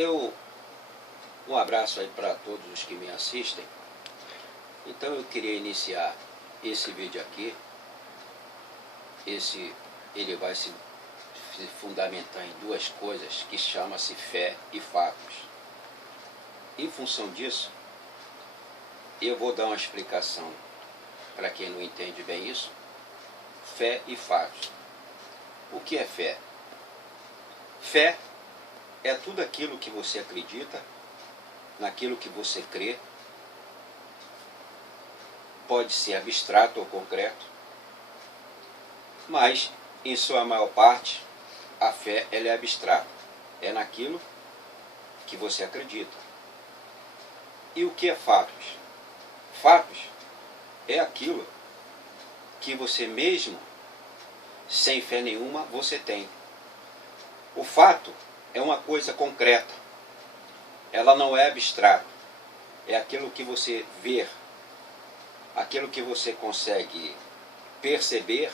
Um abraço aí para todos os que me assistem. Então eu queria iniciar esse vídeo aqui. Ele vai se fundamentar em duas coisas que chama-se fé e fatos. Em função disso, eu vou dar uma explicação para quem não entende bem isso. Fé e fatos. O que é fé? Fé é tudo aquilo que você acredita, naquilo que você crê. Pode ser abstrato ou concreto, mas em sua maior parte a fé ela é abstrata. É naquilo que você acredita. E o que é fatos? Fatos é aquilo que você mesmo, sem fé nenhuma, você tem. O fato é uma coisa concreta. Ela não é abstrata. É aquilo que você vê, aquilo que você consegue perceber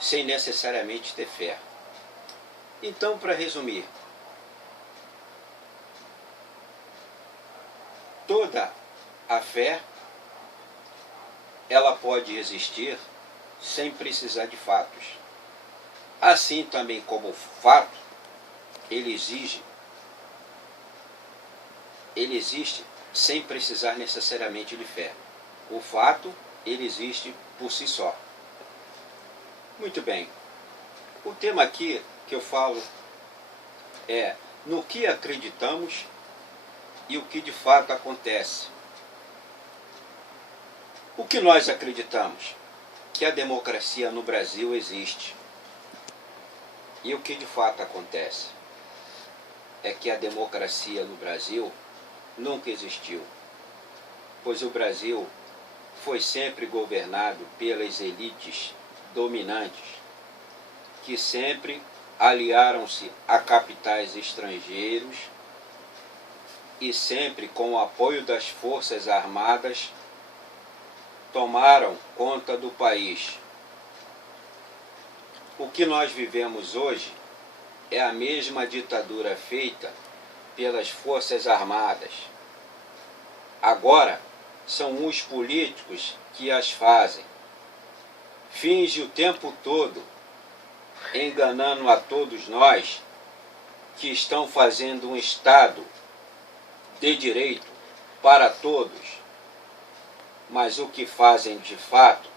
sem necessariamente ter fé. Então, para resumir, toda a fé ela pode existir sem precisar de fatos. Assim também como o fato, ele existe sem precisar necessariamente de fé. O fato, ele existe por si só. Muito bem. O tema aqui que eu falo é no que acreditamos e o que de fato acontece. O que nós acreditamos? Que a democracia no Brasil existe. E o que de fato acontece? É que a democracia no Brasil nunca existiu, pois o Brasil foi sempre governado pelas elites dominantes, que sempre aliaram-se a capitais estrangeiros e sempre, com o apoio das Forças Armadas, tomaram conta do país. O que nós vivemos hoje é a mesma ditadura feita pelas Forças Armadas. Agora, são os políticos que as fazem. Finge o tempo todo, enganando a todos nós, que estão fazendo um Estado de direito para todos. Mas o que fazem de fato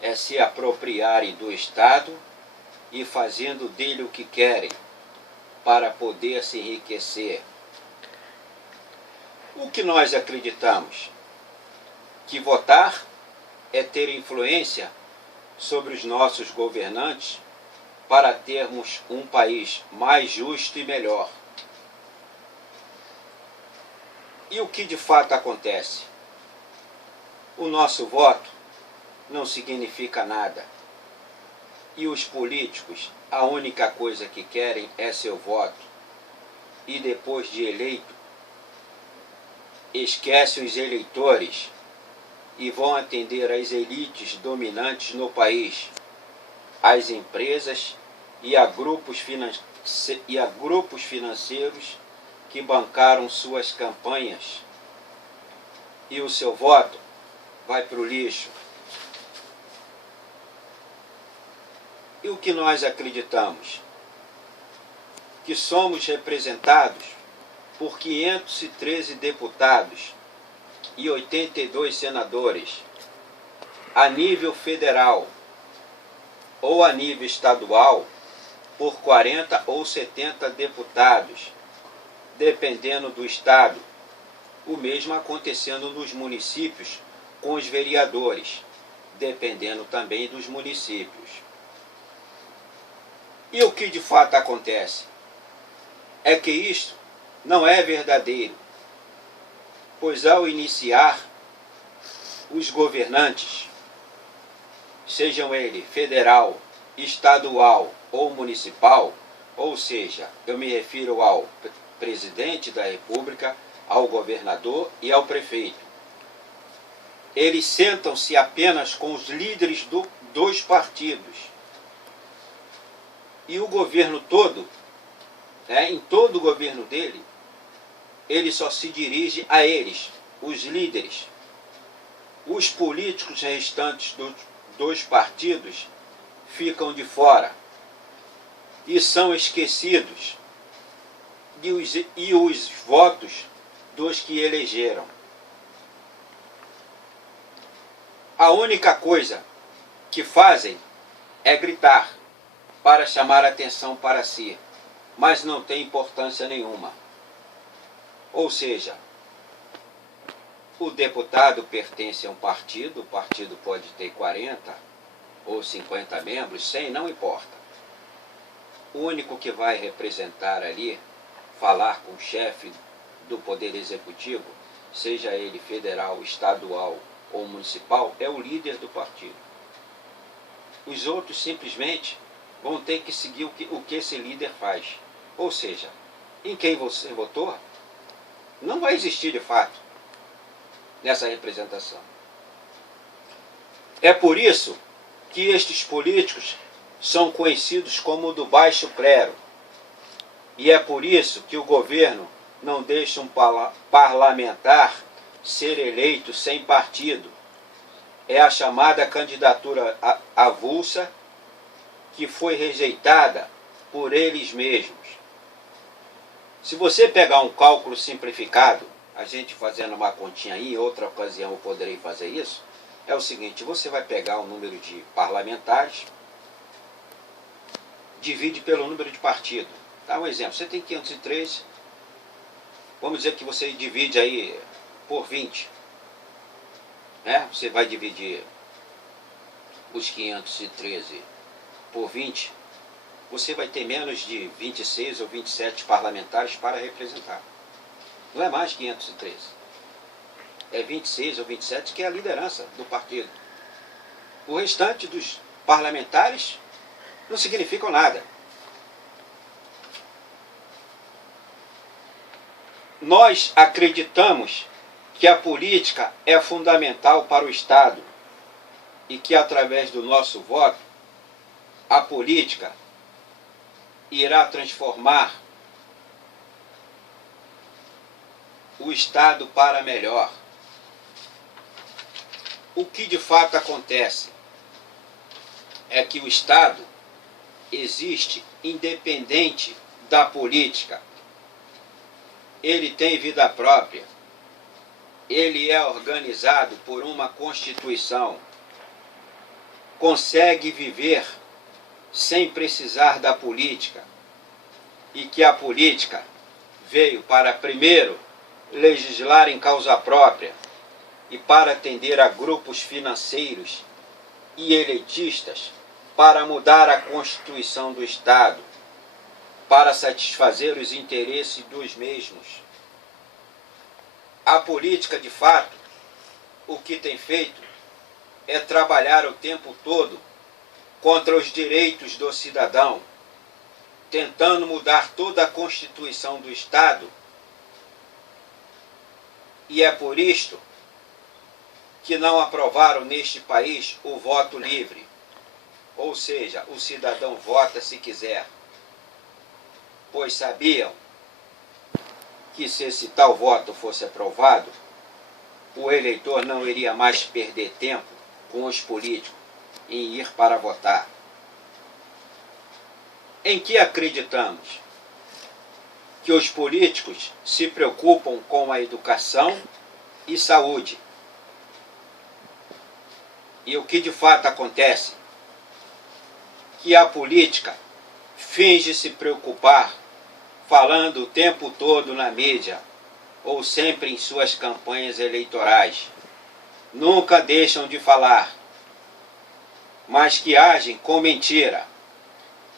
é se apropriarem do Estado e fazendo dele o que querem, para poder se enriquecer. O que nós acreditamos? Que votar é ter influência sobre os nossos governantes para termos um país mais justo e melhor. E o que de fato acontece? O nosso voto não significa nada. E os políticos, a única coisa que querem é seu voto. E depois de eleito, esquece os eleitores e vão atender às elites dominantes no país, às empresas e a grupos financeiros que bancaram suas campanhas. E o seu voto vai para o lixo. E o que nós acreditamos? Que somos representados por 513 deputados e 82 senadores a nível federal ou a nível estadual por 40 ou 70 deputados, dependendo do estado. O mesmo acontecendo nos municípios com os vereadores, dependendo também dos municípios. E o que de fato acontece? É que isto não é verdadeiro, pois ao iniciar, os governantes, sejam eles federal, estadual ou municipal, ou seja, eu me refiro ao presidente da República, ao governador e ao prefeito. Eles sentam-se apenas com os líderes dos partidos. E o governo todo, em todo o governo dele, ele só se dirige a eles, os líderes. Os políticos restantes dos partidos ficam de fora e são esquecidos, e os votos dos que elegeram. A única coisa que fazem é gritar para chamar atenção para si, mas não tem importância nenhuma. Ou seja, o deputado pertence a um partido, o partido pode ter 40 ou 50 membros, 100, não importa. O único que vai representar ali, falar com o chefe do Poder Executivo, seja ele federal, estadual ou municipal, é o líder do partido. Os outros simplesmente vão ter que seguir o que esse líder faz. Ou seja, em quem você votou, não vai existir de fato nessa representação. É por isso que estes políticos são conhecidos como do baixo clero. E é por isso que o governo não deixa um parlamentar ser eleito sem partido. É a chamada candidatura avulsa, que foi rejeitada por eles mesmos. Se você pegar um cálculo simplificado, a gente fazendo uma continha aí, em outra ocasião eu poderei fazer isso, é o seguinte: você vai pegar o número de parlamentares, divide pelo número de partido. Dá um exemplo, você tem 503, vamos dizer que você divide aí por 20. Né? Você vai dividir os 513 por 20, você vai ter menos de 26 ou 27 parlamentares para representar. Não é mais 513. É 26 ou 27 que é a liderança do partido. O restante dos parlamentares não significam nada. Nós acreditamos que a política é fundamental para o Estado e que, através do nosso voto, a política irá transformar o Estado para melhor. O que de fato acontece é que o Estado existe independente da política. Ele tem vida própria. Ele é organizado por uma Constituição. Consegue viver sem precisar da política. E que a política veio para, primeiro, legislar em causa própria e para atender a grupos financeiros e elitistas, para mudar a Constituição do Estado, para satisfazer os interesses dos mesmos. A política, de fato, o que tem feito é trabalhar o tempo todo contra os direitos do cidadão, tentando mudar toda a Constituição do Estado. E é por isto que não aprovaram neste país o voto livre. Ou seja, o cidadão vota se quiser. Pois sabiam que se esse tal voto fosse aprovado, o eleitor não iria mais perder tempo com os políticos em ir para votar. Em que acreditamos? Que os políticos se preocupam com a educação e saúde. E o que de fato acontece? Que a política finge se preocupar, falando o tempo todo na mídia, ou sempre em suas campanhas eleitorais. Nunca deixam de falar, mas que agem com mentira.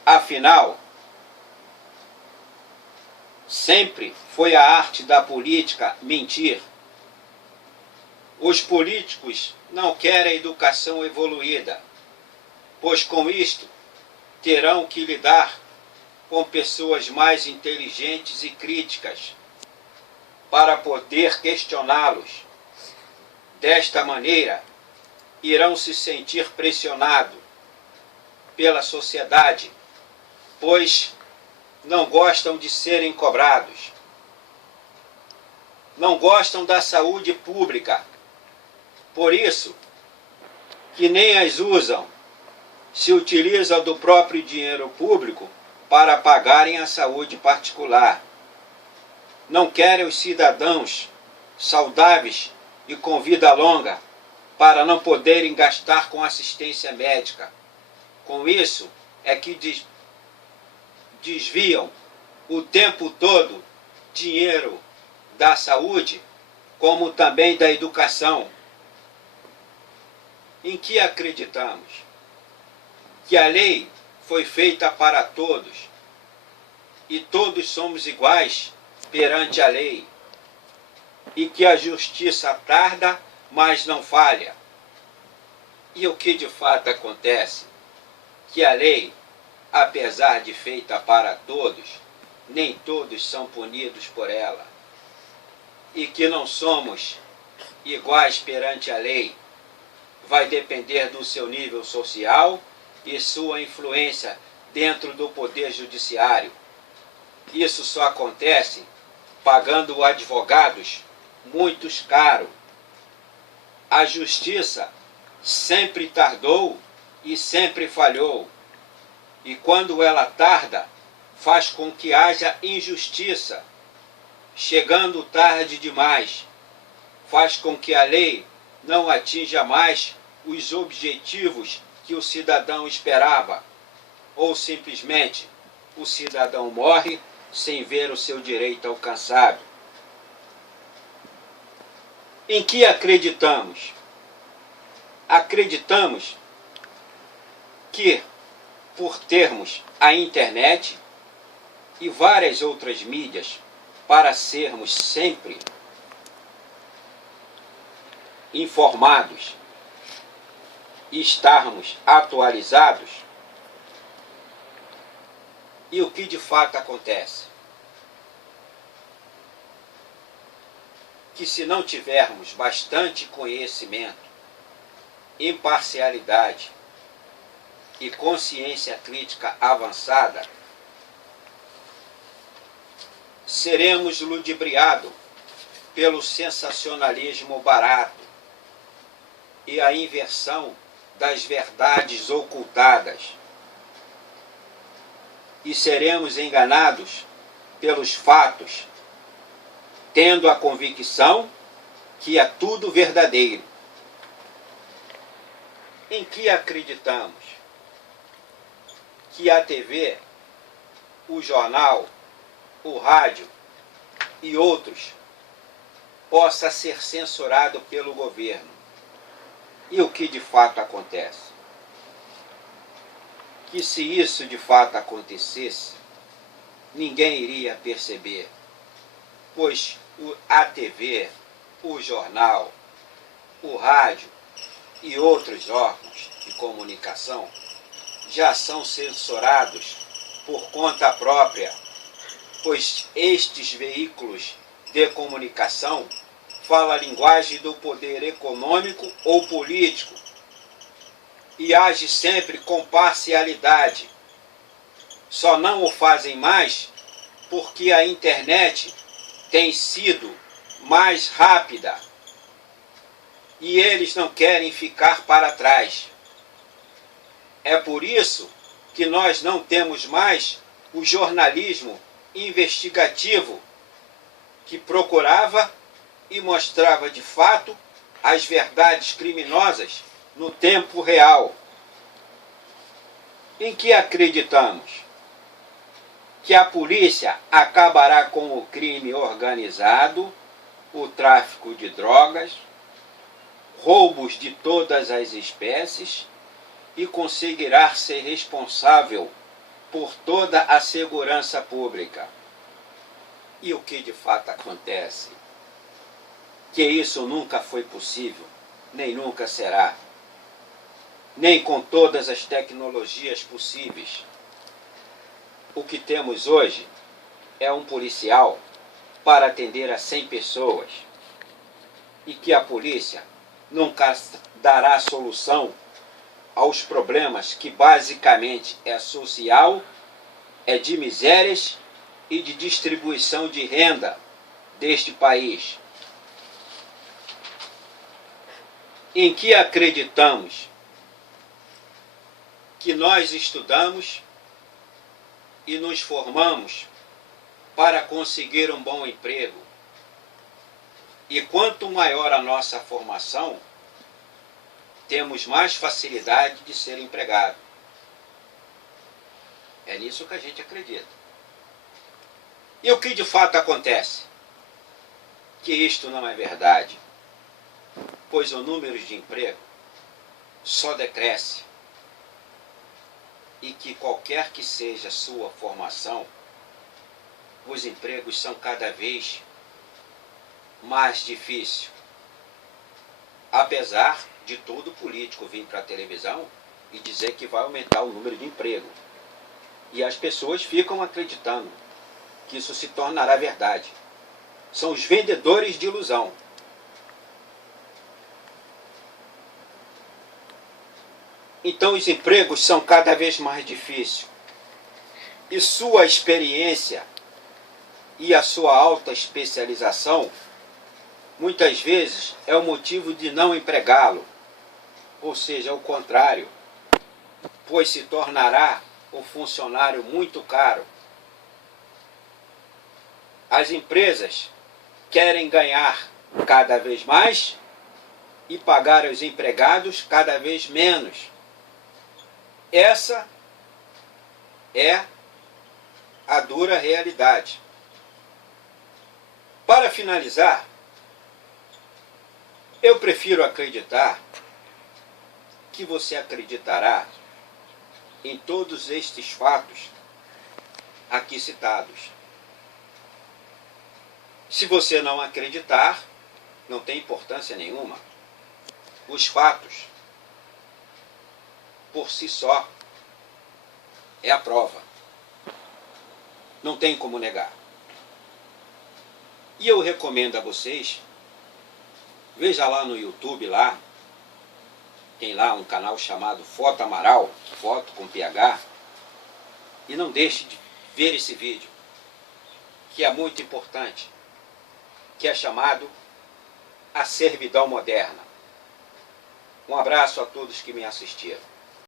Afinal, sempre foi a arte da política mentir. Os políticos não querem educação evoluída, pois com isto terão que lidar com pessoas mais inteligentes e críticas para poder questioná-los. Desta maneira, irão se sentir pressionados pela sociedade, pois não gostam de serem cobrados. não gostam da saúde pública. Por isso que nem as usam, se utilizam do próprio dinheiro público para pagarem a saúde particular. Não querem os cidadãos saudáveis e com vida longa para não poderem gastar com assistência médica. Com isso é que desviam o tempo todo dinheiro da saúde, como também da educação. Em que acreditamos? Que a lei foi feita para todos e todos somos iguais perante a lei, e que a justiça tarda, mas não falha. E o que de fato acontece? Que a lei, apesar de feita para todos, nem todos são punidos por ela, e que não somos iguais perante a lei. Vai depender do seu nível social e sua influência dentro do poder judiciário. Isso só acontece pagando advogados muito caros. A justiça sempre tardou e sempre falhou. E quando ela tarda, faz com que haja injustiça. Chegando tarde demais, faz com que a lei não atinja mais os objetivos que o cidadão esperava. Ou simplesmente o cidadão morre sem ver o seu direito alcançado. Em que acreditamos? Acreditamos que, por termos a internet e várias outras mídias para sermos sempre informados e estarmos atualizados, e o que de fato acontece? Que se não tivermos bastante conhecimento, imparcialidade e consciência crítica avançada, seremos ludibriados pelo sensacionalismo barato e a inversão das verdades ocultadas. E seremos enganados pelos fatos, tendo a convicção que é tudo verdadeiro. Em que acreditamos? Que a TV, o jornal, o rádio e outros possa ser censurado pelo governo. E o que de fato acontece? Que se isso de fato acontecesse, ninguém iria perceber, pois a TV, o jornal, o rádio e outros órgãos de comunicação já são censurados por conta própria, pois estes veículos de comunicação falam a linguagem do poder econômico ou político e agem sempre com parcialidade. Só não o fazem mais porque a internet tem sido mais rápida e eles não querem ficar para trás. É por isso que nós não temos mais o jornalismo investigativo que procurava e mostrava de fato as verdades criminosas no tempo real. Em que acreditamos? Que a polícia acabará com o crime organizado, o tráfico de drogas, roubos de todas as espécies e conseguirá ser responsável por toda a segurança pública. E o que de fato acontece? Que isso nunca foi possível, nem nunca será, nem com todas as tecnologias possíveis. O que temos hoje é um policial para atender a 100 pessoas e que a polícia nunca dará solução aos problemas que basicamente é social, de misérias e de distribuição de renda deste país. em que acreditamos que nós estudamos e nos formamos para conseguir um bom emprego. E quanto maior a nossa formação, temos mais facilidade de ser empregado. É nisso que a gente acredita. E o que de fato acontece? Que isto não é verdade, pois o número de emprego só decresce e que qualquer que seja a sua formação, os empregos são cada vez mais difíceis. Apesar de todo político vir para a televisão e dizer que vai aumentar o número de emprego. E as pessoas ficam acreditando que isso se tornará verdade. São os vendedores de ilusão. Então os empregos são cada vez mais difíceis. E sua experiência e a sua alta especialização, muitas vezes, é o motivo de não empregá-lo. Ou seja, ao contrário, pois se tornará um funcionário muito caro. As empresas querem ganhar cada vez mais e pagar aos empregados cada vez menos. Essa é a dura realidade. Para finalizar, eu prefiro acreditar que você acreditará em todos estes fatos aqui citados. Se você não acreditar, não tem importância nenhuma. Os fatos, por si só, é a prova. Não tem como negar. E eu recomendo a vocês, veja lá no YouTube, lá, tem lá um canal chamado Foto Amaral, foto com PH, e não deixe de ver esse vídeo, que é muito importante, que é chamado A Servidão Moderna. Um abraço a todos que me assistiram.